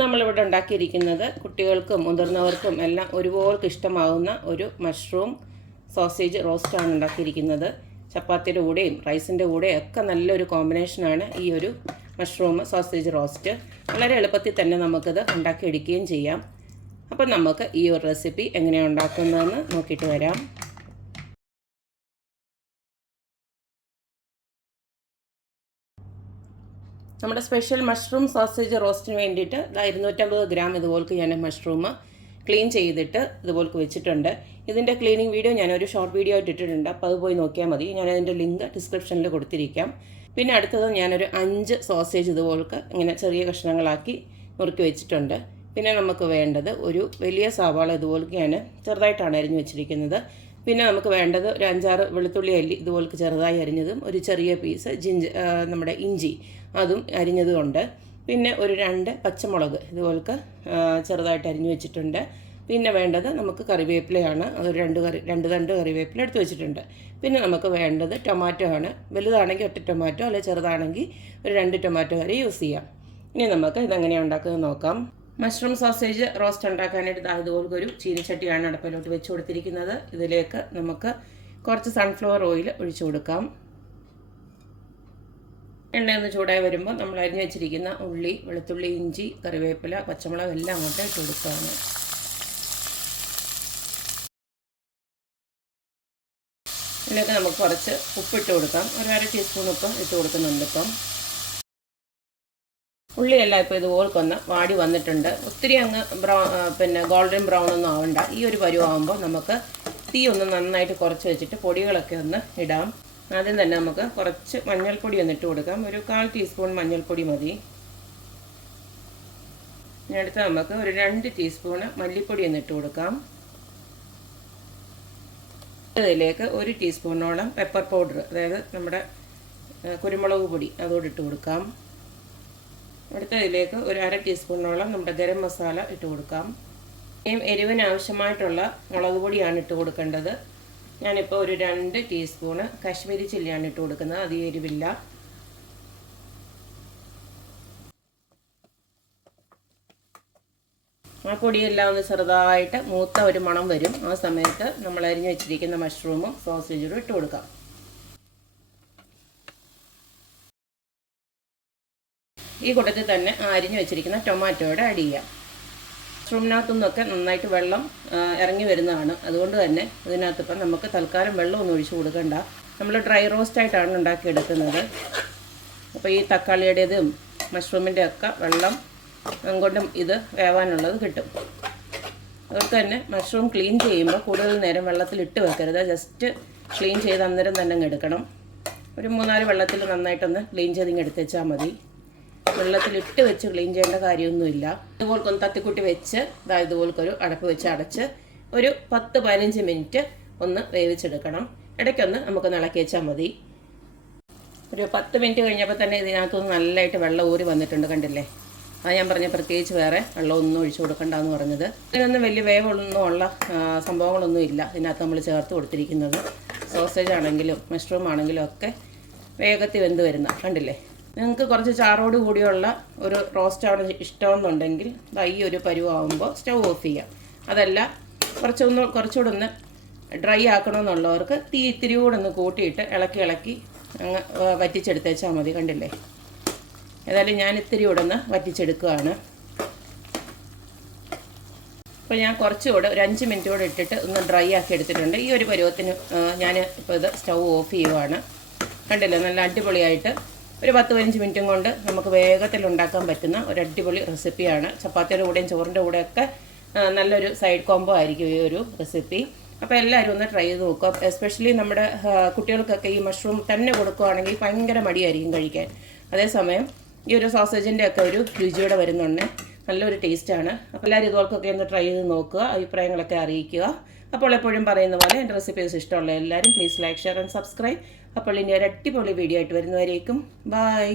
നമ്മളിവിടെ ഉണ്ടാക്കിയിരിക്കുന്നത് കുട്ടികൾക്കും മുതിർന്നവർക്കും എല്ലാം ഒരുപോലെ ഇഷ്ടമാവുന്ന ഒരു മഷ്റൂം സോസേജ് റോസ്റ്റാണ് ഉണ്ടാക്കിയിരിക്കുന്നത്. ചപ്പാത്തിയുടെ കൂടെയും റൈസിൻ്റെ കൂടെയും ഒക്കെ നല്ലൊരു കോമ്പിനേഷനാണ് ഈ ഒരു മഷ്റൂം സോസേജ് റോസ്റ്റ്. വളരെ എളുപ്പത്തിൽ തന്നെ നമുക്കിത് ഉണ്ടാക്കിയെടുക്കുകയും ചെയ്യാം. അപ്പം നമുക്ക് ഈ ഒരു റെസിപ്പി എങ്ങനെയാണ് ഉണ്ടാക്കുന്നതെന്ന് നോക്കിയിട്ട് വരാം. നമ്മുടെ സ്പെഷ്യൽ മഷ്റൂം സോസേജ് റോസ്റ്റിന് വേണ്ടിയിട്ട് 250 ഗ്രാം ഇതുപോൾക്ക് ഞാൻ മഷ്റൂം ക്ലീൻ ചെയ്തിട്ട് ഇതുപോൾക്ക് വെച്ചിട്ടുണ്ട്. ഇതിൻ്റെ ക്ലീനിങ് വീഡിയോ ഞാനൊരു ഷോർട്ട് വീഡിയോ ആയിട്ട് ഇട്ടിട്ടുണ്ട്. അപ്പോൾ അത് പോയി നോക്കിയാൽ മതി. ഞാനതിൻ്റെ ലിങ്ക് ഡിസ്ക്രിപ്ഷനിൽ കൊടുത്തിരിക്കാം. പിന്നെ അടുത്തത് ഞാനൊരു 5 സോസേജ് ഇതുപോൾക്ക് ഇങ്ങനെ ചെറിയ കഷ്ണങ്ങളാക്കി നുറുക്കി വെച്ചിട്ടുണ്ട്. പിന്നെ നമുക്ക് വേണ്ടത് ഒരു വലിയ സവാള ഇതുപോൾക്ക് ഞാൻ ചെറുതായിട്ടാണ് അരിഞ്ഞു വെച്ചിരിക്കുന്നത്. പിന്നെ നമുക്ക് വേണ്ടത് ഒരു 5-6 വെളുത്തുള്ളി അല്ലി ഇതുപോൾക്ക് ചെറുതായി അരിഞ്ഞതും, ഒരു ചെറിയ പീസ് നമ്മുടെ ഇഞ്ചി അതും അരിഞ്ഞതുമുണ്ട്. പിന്നെ ഒരു 2 പച്ചമുളക് ഇതുപോൾക്ക് ചെറുതായിട്ട് അരിഞ്ഞു വെച്ചിട്ടുണ്ട്. പിന്നെ വേണ്ടത് നമുക്ക് കറിവേപ്പിലയാണ്. അതൊരു 2 തണ്ട് കറിവേപ്പില എടുത്ത് വെച്ചിട്ടുണ്ട്. പിന്നെ നമുക്ക് വേണ്ടത് ടൊമാറ്റോ ആണ്. വലുതാണെങ്കിൽ 1 ടൊമാറ്റോ, അല്ലെങ്കിൽ ചെറുതാണെങ്കിൽ ഒരു 2 ടൊമാറ്റോ വരെ യൂസ് ചെയ്യാം. ഇനി നമുക്ക് ഇതെങ്ങനെയാണ് ഉണ്ടാക്കുന്നത് നോക്കാം. മഷ്റൂം സോസേജ് റോസ്റ്റ് ഉണ്ടാക്കാനായിട്ട് ഇതുപോലൊരു ചീനിച്ചട്ടിയാണ് അടുപ്പിലോട്ട് വെച്ച് കൊടുത്തിരിക്കുന്നത്. ഇതിലേക്ക് നമുക്ക് കുറച്ച് സൺഫ്ലവർ ഓയിൽ ഒഴിച്ചു കൊടുക്കാം. എണ്ണയൊന്ന് ചൂടായി വരുമ്പോൾ നമ്മൾ അരിഞ്ഞു വെച്ചിരിക്കുന്ന ഉള്ളി, വെളുത്തുള്ളി, ഇഞ്ചി, കറിവേപ്പില, പച്ചമുളക് എല്ലാം അങ്ങോട്ട് ഇട്ട് കൊടുക്കുകയാണ്. ഇതിലേക്ക് നമുക്ക് കുറച്ച് ഉപ്പിട്ട് കൊടുക്കാം. ഒരു 1/2 ടീസ്പൂൺ ഉപ്പ് ഇട്ട് കൊടുക്കുന്നുണ്ട്. ഇപ്പം ഉള്ളിയെല്ലാം ഇപ്പോൾ ഇതുപോൽക്കൊന്ന് വാടി വന്നിട്ടുണ്ട്. ഒത്തിരി അങ്ങ് ഗോൾഡൻ ബ്രൗൺ ഒന്നും ആവണ്ട. ഈ ഒരു പരുവാകുമ്പോൾ നമുക്ക് തീ ഒന്ന് നന്നായിട്ട് കുറച്ച് വെച്ചിട്ട് പൊടികളൊക്കെ ഒന്ന് ഇടാം. ആദ്യം തന്നെ നമുക്ക് കുറച്ച് മഞ്ഞൾപ്പൊടി ഒന്ന് ഇട്ട് കൊടുക്കാം. ഒരു 1/4 ടീസ്പൂൺ മഞ്ഞൾപ്പൊടി മതി. ഇനി അടുത്ത് നമുക്ക് ഒരു 2 ടീസ്പൂണ് മല്ലിപ്പൊടി ഒന്ന് ഇട്ട് കൊടുക്കാം. ഇതിലേക്ക് 1 ടീസ്പൂണോളം പെപ്പർ പൗഡർ, അതായത് നമ്മുടെ കുരുമുളക് പൊടി, അതോടെ ഇട്ട് കൊടുക്കാം. അടുത്തതിലേക്ക് ഒരു 1/2 ടീസ്പൂണോളം നമ്മുടെ ഗരം മസാല ഇട്ട് കൊടുക്കാം. എരിവിന് ആവശ്യമായിട്ടുള്ള മുളക് പൊടിയാണ് ഇട്ട് കൊടുക്കേണ്ടത്. ഞാനിപ്പോൾ ഒരു 2 ടീസ്പൂണ് കാശ്മീരി ചില്ലിയാണ് ഇട്ട് കൊടുക്കുന്നത്. അത് എരിവില്ല. ആ പൊടിയെല്ലാം ഒന്ന് ചെറുതായിട്ട് മൂത്ത ഒരു മണം വരും. ആ സമയത്ത് നമ്മൾ അരിഞ്ഞു വെച്ചിരിക്കുന്ന മഷ്റൂമും സോസേജും ഇട്ട് കൊടുക്കാം. ഈ കൂട്ടത്തിൽ തന്നെ അരിഞ്ഞു വെച്ചിരിക്കുന്ന ടൊമാറ്റോയുടെ ആഡ് ചെയ്യാം. മഷ്റൂമിനകത്തു നിന്നൊക്കെ നന്നായിട്ട് വെള്ളം ഇറങ്ങി വരുന്നതാണ്. അതുകൊണ്ട് തന്നെ ഇതിനകത്ത് ഇപ്പം നമുക്ക് തൽക്കാലം വെള്ളമൊന്നും ഒഴിച്ചു കൊടുക്കണ്ട. നമ്മൾ ഡ്രൈ റോസ്റ്റായിട്ടാണ് ഉണ്ടാക്കിയെടുക്കുന്നത്. അപ്പോൾ ഈ തക്കാളിയുടേതും മഷ്റൂമിൻ്റെ ഒക്കെ വെള്ളം കൊണ്ടും ഇത് വേവാനുള്ളത് കിട്ടും. അതുകൊണ്ട് തന്നെ മഷ്റൂം ക്ലീൻ ചെയ്യുമ്പോൾ കൂടുതൽ നേരം വെള്ളത്തിലിട്ട് വെക്കരുത്. ജസ്റ്റ് ക്ലീൻ ചെയ്ത് അന്നേരം തന്നെ എടുക്കണം. ഒരു 3-4 വെള്ളത്തിൽ നന്നായിട്ടൊന്ന് ക്ലീൻ ചെയ്ത് എടുത്ത് വെച്ചാൽ മതി. വെള്ളത്തിലിട്ട് വെച്ച് ക്ലീൻ ചെയ്യേണ്ട കാര്യമൊന്നുമില്ല. ഇതുപോൽക്കൊന്ന് തത്തിക്കുട്ടി വെച്ച് ഇതുപോൽക്കൊരു അടപ്പ് വെച്ച് അടച്ച് ഒരു 10-15 മിനിറ്റ് ഒന്ന് വേവിച്ചെടുക്കണം. ഇടയ്ക്കൊന്ന് നമുക്ക് ഇളക്കി വെച്ചാൽ മതി. ഒരു 10 മിനിറ്റ് കഴിഞ്ഞപ്പോൾ തന്നെ ഇതിനകത്തൊന്ന് നല്ലതായിട്ട് വെള്ളം ഊറി വന്നിട്ടുണ്ട്. കണ്ടില്ലേ? അത് ഞാൻ പറഞ്ഞ പ്രത്യേകിച്ച് വേറെ വെള്ളമൊന്നും ഒഴിച്ചു കൊടുക്കണ്ടെന്ന് പറഞ്ഞത്. ഇതിനൊന്നും വലിയ വേവൊന്നും ഉള്ള സംഭവങ്ങളൊന്നും ഇല്ല ഇതിനകത്ത് നമ്മൾ ചേർത്ത് കൊടുത്തിരിക്കുന്നത്. സോസേജ് ആണെങ്കിലും മഷ്റൂം ആണെങ്കിലും ഒക്കെ വേഗത്തിൽ വെന്ത് വരുന്ന കണ്ടില്ലേ? നിങ്ങൾക്ക് കുറച്ച് ചാറോട് കൂടിയുള്ള ഒരു റോസ്റ്റാണ് ഇഷ്ടമെന്നുണ്ടെങ്കിൽ ഈ ഒരു പരുവാകുമ്പോൾ സ്റ്റൗ ഓഫ് ചെയ്യാം. അതല്ല കുറച്ചുകൂടെ ഒന്ന് ഡ്രൈ ആക്കണമെന്നുള്ളവർക്ക് തീ ഇത്തിരി കൂടെ ഒന്ന് കൂട്ടിയിട്ട് ഇളക്കി അങ്ങ് വറ്റിച്ചെടുത്തേച്ചാൽ മതി. കണ്ടില്ലേ? ഏതായാലും ഞാൻ ഇത്തിരി കൂടെ ഒന്ന് വറ്റിച്ചെടുക്കുകയാണ്. അപ്പോൾ ഞാൻ കുറച്ചുകൂടെ ഒരു 5 മിനിറ്റ് കൂടെ ഇട്ടിട്ട് ഒന്ന് ഡ്രൈ ആക്കി എടുത്തിട്ടുണ്ട്. ഈ ഒരു പരുവത്തിന് ഞാൻ ഇപ്പോൾ ഇത് സ്റ്റൗ ഓഫ് ചെയ്യുവാണ്. കണ്ടില്ലേ? നല്ല അടിപൊളിയായിട്ട് ഒരു 10-15 മിനിറ്റും കൊണ്ട് നമുക്ക് വേഗത്തിൽ ഉണ്ടാക്കാൻ പറ്റുന്ന ഒരു അടിപൊളി റെസിപ്പിയാണ്. ചപ്പാത്തിയുടെ കൂടെയും ചോറിൻ്റെ കൂടെയൊക്കെ നല്ലൊരു സൈഡ് കോംബോ ആയിരിക്കും ഈ ഒരു റെസിപ്പി. അപ്പോൾ എല്ലാവരും ഒന്ന് ട്രൈ ചെയ്ത് നോക്കുക. എസ്പെഷ്യലി നമ്മുടെ കുട്ടികൾക്കൊക്കെ ഈ മഷ്റൂം തന്നെ കൊടുക്കുകയാണെങ്കിൽ ഭയങ്കര മടിയായിരിക്കും കഴിക്കാൻ. അതേസമയം ഈ ഒരു സോസേജിൻ്റെ ഒക്കെ ഒരു രുചിയോടെ വരുന്നുണ്ട്. നല്ലൊരു ടേസ്റ്റാണ്. അപ്പോൾ എല്ലാവരും ഇതുപോലൊക്കെ ഒന്ന് ട്രൈ ചെയ്ത് നോക്കുക. അഭിപ്രായങ്ങളൊക്കെ അറിയിക്കുക. അപ്പോൾ എപ്പോഴും പറയുന്ന പോലെ എൻ്റെ റെസിപ്പീസ് ഇഷ്ടമുള്ള എല്ലാവരും please like, share and subscribe. അപ്പോൾ ഇനി ഒരു അടിപൊളി വീഡിയോ ആയിട്ട് വരുന്നവരേക്കും ബൈ.